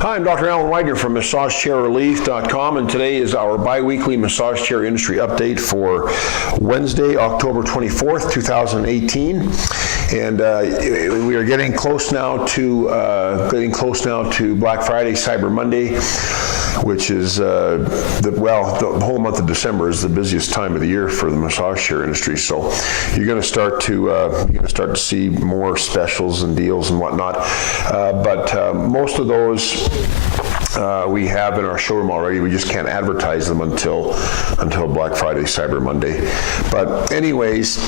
Hi, I'm Dr. Alan Widener from MassageChairRelief.com, and today is our bi-weekly massage chair industry update for Wednesday, October 24th, 2018. And we are getting close now to Black Friday, Cyber Monday, which is the whole month of December is the busiest time of the year for the massage chair industry. So you're going to start to see more specials and deals and whatnot. But most of those we have in our showroom already. We just can't advertise them until Black Friday, Cyber Monday. But anyways,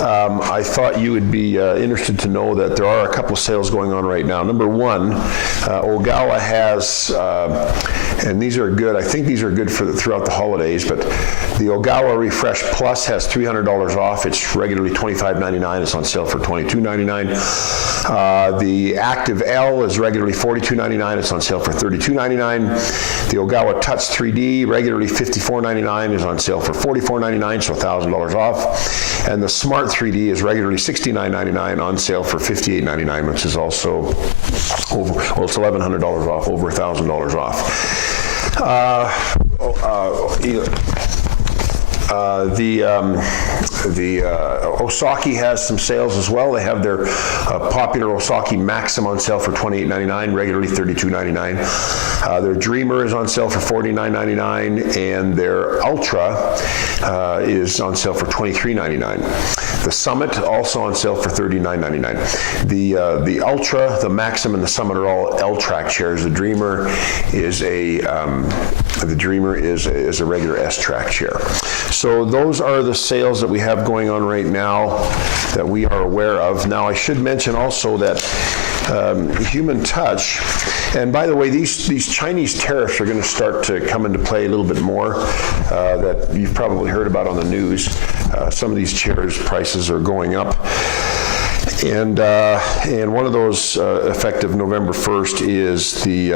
I thought you would be interested to know that there are a couple of sales going on right now. Number one, Ogawa has, and these are good. I think these are good for throughout the holidays. But the Ogawa Refresh Plus has $300 off. It's regularly $25.99. It's on sale for $22.99. The Active L is regularly $42.99. It's on sale for $32.99. The Ogawa Touch 3D, regularly $54.99, is on sale for $44.99, so $1,000 off. And the Smart 3D is regularly $69.99, on sale for $58.99, which is also it's $1,100 off, over $1,000 off. The Osaki has some sales as well. They have their popular Osaki Maxim on sale for $28.99, regularly $32.99. Their Dreamer is on sale for $49.99, and their Ultra is on sale for $23.99. The Summit also on sale for $39.99. The Ultra, the Maxim, and the Summit are all L-track chairs. The Dreamer is a regular S-track chair. So those are the sales that we have going on right now that we are aware of. Now, I should mention also that Human Touch, and by the way, these Chinese tariffs are going to start to come into play a little bit more, that you've probably heard about on the news. Some of these chairs prices are going up. And one of those effective November 1st is the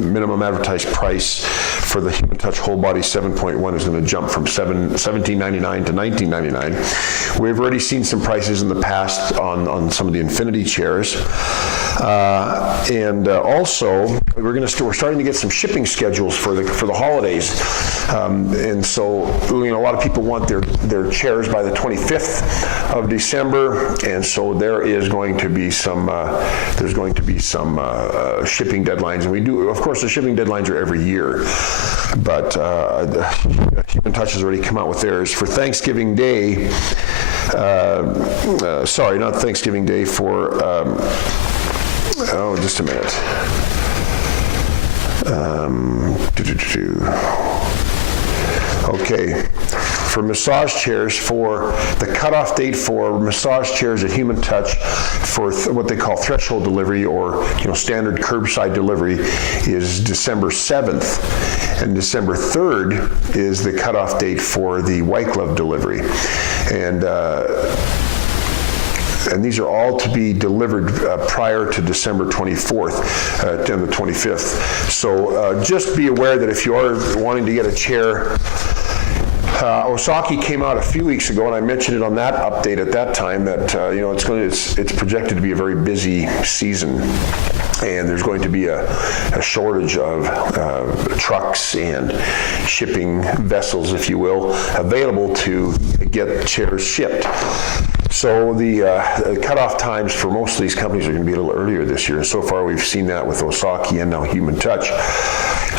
minimum advertised price for the Human Touch Whole Body 7.1 is going to jump from $17.99 to $19.99. We've already seen some prices in the past on some of the Infinity chairs. Also, we're starting to get some shipping schedules for the holidays, and so a lot of people want their chairs by the 25th of December, and so there is going to be some shipping deadlines, and we do, of course, the shipping deadlines are every year, but Human Touch has already come out with theirs for Thanksgiving Day. Sorry, not Thanksgiving Day, for just a minute. Okay, for massage chairs, for the cutoff date for massage chairs at Human Touch for what they call threshold delivery, or standard curbside delivery, is December 7th, and December 3rd is the cutoff date for the white glove delivery, and these are all to be delivered prior to December 24th and the 25th. So just be aware that if you are wanting to get a chair, Osaki came out a few weeks ago, and I mentioned it on that update at that time, that it's projected to be a very busy season, and there's going to be a shortage of trucks and shipping vessels, if you will, available to get chairs shipped. So the cutoff times for most of these companies are going to be a little earlier this year. So far, we've seen that with Osaki and now Human Touch.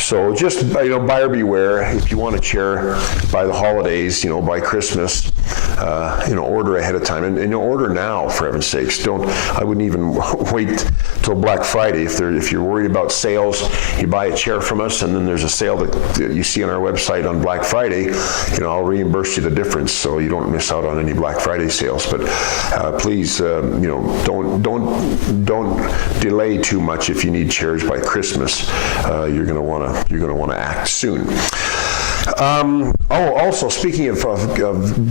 So just buyer beware. If you want a chair by the holidays, by Christmas, order ahead of time, and order now, for heaven's sakes. I wouldn't even wait till Black Friday. If you're worried about sales, you buy a chair from us, and then there's a sale that you see on our website on Black Friday. I'll reimburse you the difference, so you don't miss out on any Black Friday sales. But please, don't delay too much. If you need chairs by Christmas, you're going to want to act soon. Also, speaking of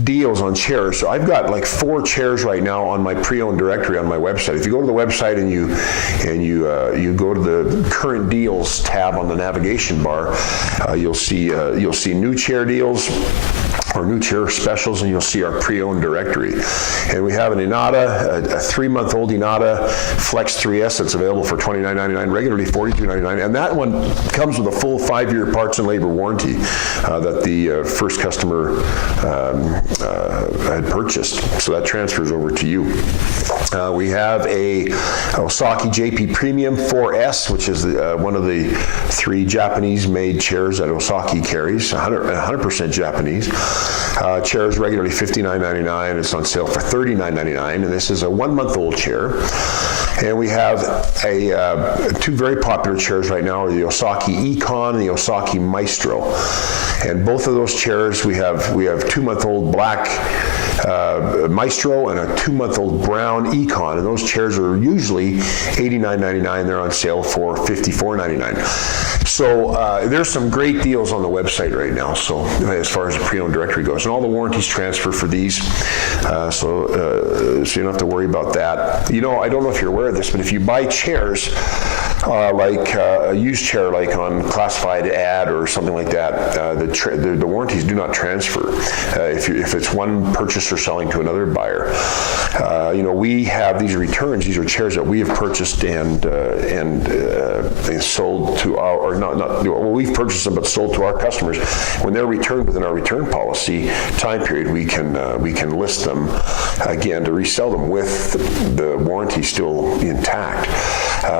deals on chairs, so I've got like 4 chairs right now on my pre-owned directory on my website. If you go to the website and you go to the current deals tab on the navigation bar, you'll see new chair deals. our new chair specials, and you'll see our pre-owned directory. And we have an Inada, a 3-month-old Inada Flex 3S that's available for $29.99, regularly $42.99, and that one comes with a full 5-year parts and labor warranty that the first customer had purchased. So that transfers over to you. We have a Osaki JP Premium 4S, which is one of the 3 Japanese-made chairs that Osaki carries, 100% Japanese. Chair is regularly $59.99. It's on sale for $39.99, and this is a 1-month-old chair. And we have 2 very popular chairs right now are the Osaki Econ and the Osaki Maestro. And both of those chairs, we have 2-month-old black Maestro and a 2-month-old brown Econ, and those chairs are usually $89.99. They're on sale for $54.99. So there's some great deals on the website right now, so as far as the pre-owned directory goes. And all the warranties transfer for these, so you don't have to worry about that. You know, I don't know if you're aware of this, but if you buy chairs, like a used chair like on classified ad or something like that, the warranties do not transfer if it's one purchaser selling to another buyer. You know, we have these returns. These are chairs that we have purchased and sold to our, or not, well, we've purchased them but sold to our customers. When they're returned within our return policy time period, we can list them again to resell them with the warranty still intact.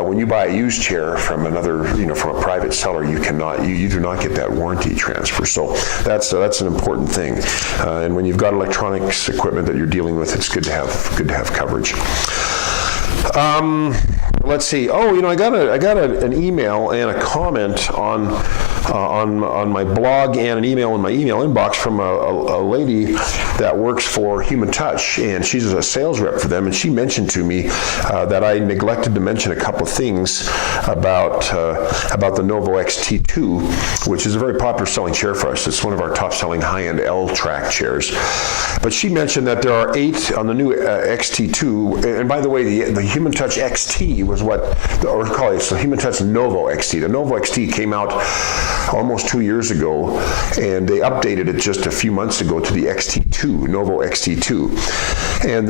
When you buy a used chair from another, from a private seller, you do not get that warranty transfer. So that's an important thing. And when you've got electronics equipment that you're dealing with, it's good to have coverage. Let's see. Oh, I got an email and a comment on my blog and an email in my email inbox from a lady that works for Human Touch, and she's a sales rep for them, and she mentioned to me that I neglected to mention a couple of things about the Novo XT2, which is a very popular selling chair for us. It's one of our top selling high-end L-track chairs. But she mentioned that there are 8 on the new XT2, and by the way, the Human Touch XT was the Human Touch Novo XT. The Novo XT came out almost 2 years ago, and they updated it just a few months ago to the XT2, Novo XT2. And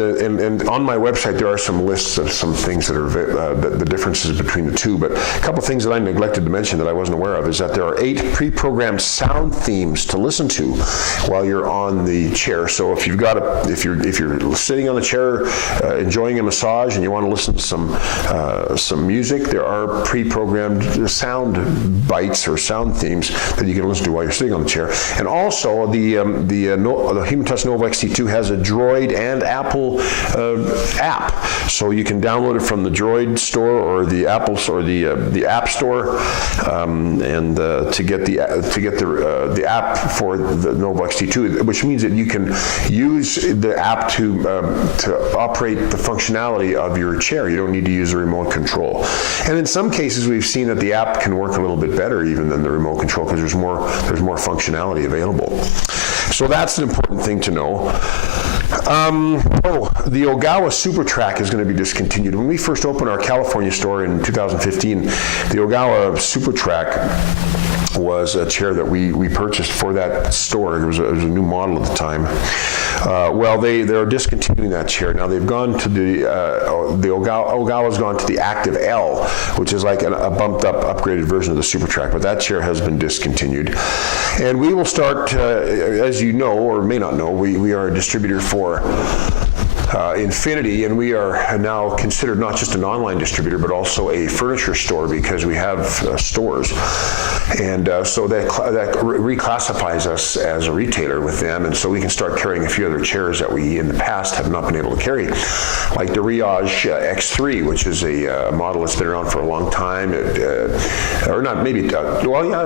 on my website there are some lists of some things that are the differences between the two. But a couple of things that I neglected to mention that I wasn't aware of is that there are 8 pre-programmed sound themes to listen to while you're on the chair. So if if you're sitting on the chair enjoying a massage and you want to listen to some music, there are pre-programmed sound bites or sound themes that you can listen to while you're sitting on the chair. And also the Human Touch Novo XT2 has a Droid and Apple app, so you can download it from the Droid store or the Apple or the App Store, and to get the app for the Novo XT2, which means that you can use the app to operate the functionality of your chair. You don't need to use a remote control. And in some cases, we've seen that the app can work a little bit better even than the remote control because there's more functionality available. So that's an important thing to know. The Ogawa SuperTrack is going to be discontinued. When we first opened our California store in 2015, the Ogawa SuperTrack was a chair that we purchased for that store. It was a new model at the time. Well, they're discontinuing that chair. Now they've gone to the Ogawa's gone to the Active L, which is like a bumped up, upgraded version of the SuperTrack, but that chair has been discontinued. And we will start, as you know, or may not know, we are a distributor for Infinity, and we are now considered not just an online distributor, but also a furniture store because we have stores. And so that reclassifies us as a retailer with them, and so we can start carrying a few other chairs that we in the past have not been able to carry, like the Riage X3, which is a model that's been around for a long time, it's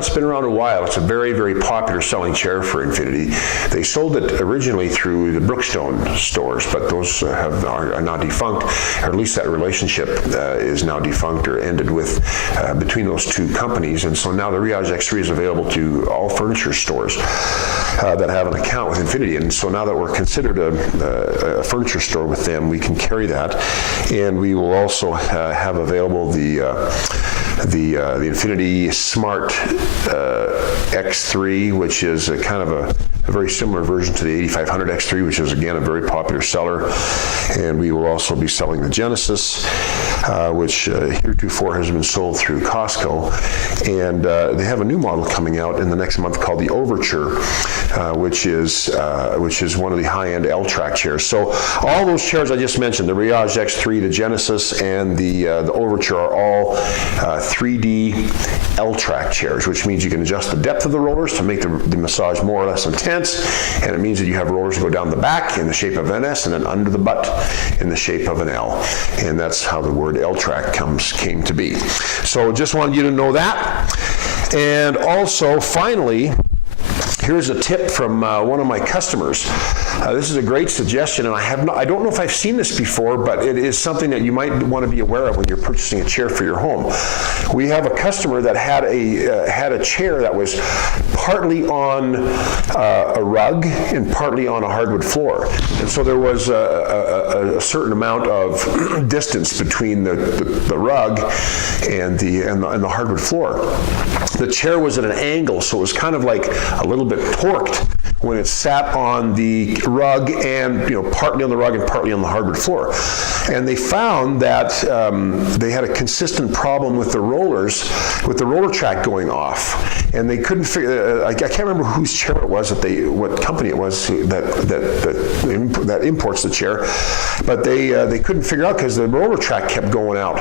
been around a while. It's a very, very popular selling chair for Infinity. They sold it originally through the Brookstone stores, but those are now defunct, or at least that relationship is now defunct or ended with between those two companies. And so now the Riage X3 is available to all furniture stores that have an account with Infinity. And so now that we're considered a furniture store with them, we can carry that. And we will also have available the Infinity Smart X3, which is a kind of a very similar version to the 8500 X3, which is again a very popular seller. And we will also be selling the Genesis, which heretofore has been sold through Costco. And they have a new model coming out in the next month called the Overture, which is one of the high-end L-track chairs. So all those chairs I just mentioned, the Riage X3, the Genesis, and the Overture are all 3D L-track chairs, which means you can adjust the depth of the rollers to make the massage more or less intense, and it means that you have rollers that go down the back in the shape of an S and then under the butt in the shape of an L, and that's how the word L-track came to be. So just wanted you to know that. And also, finally, here's a tip from one of my customers. This is a great suggestion, and I don't know if I've seen this before, but it is something that you might want to be aware of when you're purchasing a chair for your home. We have a customer that had a chair that was partly on a rug and partly on a hardwood floor, and so there was a certain amount of distance between the rug and the hardwood floor. The chair was at an angle, so it was kind of like a little bit torqued when it sat on the rug, and partly on the rug and partly on the hardwood floor. And they found that they had a consistent problem with the rollers, with the roller track going off, and they couldn't figure. I can't remember whose chair it was what company it was that imports the chair, but they couldn't figure out because the roller track kept going out.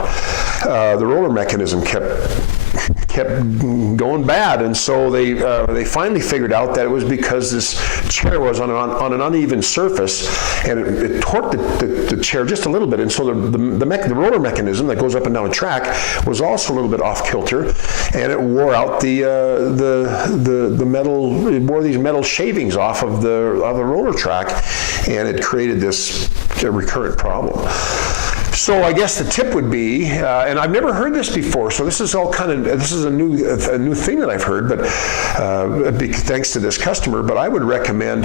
The roller mechanism kept going bad, and so they finally figured out that it was because this chair was on an uneven surface, and it torqued the chair just a little bit, and so the roller mechanism that goes up and down the track was also a little bit off kilter, and it wore out the metal. It wore these metal shavings off of the roller track, and it created this recurrent problem. So I guess the tip would be, and I've never heard this before, so this is a new thing that I've heard, but thanks to this customer. But I would recommend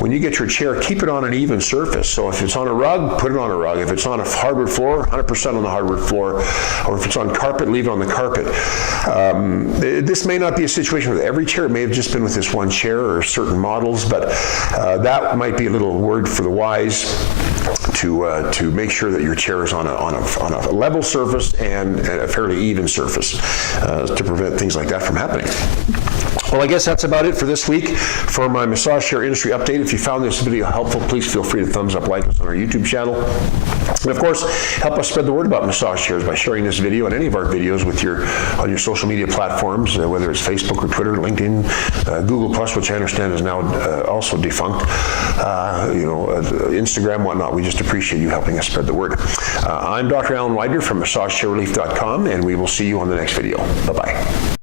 when you get your chair, keep it on an even surface. So if it's on a rug, put it on a rug. If it's on a hardwood floor, 100% on the hardwood floor. Or if it's on carpet, leave it on the carpet. This may not be a situation with every chair. It may have just been with this one chair or certain models, but that might be a little word for the wise to make sure that your chair is on a level surface and a fairly even surface to prevent things like that from happening. Well, I guess that's about it for this week for my massage chair industry update. If you found this video helpful, please feel free to thumbs up, like us on our YouTube channel. And of course, help us spread the word about massage chairs by sharing this video and any of our videos on your social media platforms, whether it's Facebook or Twitter, LinkedIn, Google+, which I understand is now also defunct, Instagram, whatnot. We just appreciate you helping us spread the word. I'm Dr. Alan Widener from MassageChairRelief.com, and we will see you on the next video. Bye-bye.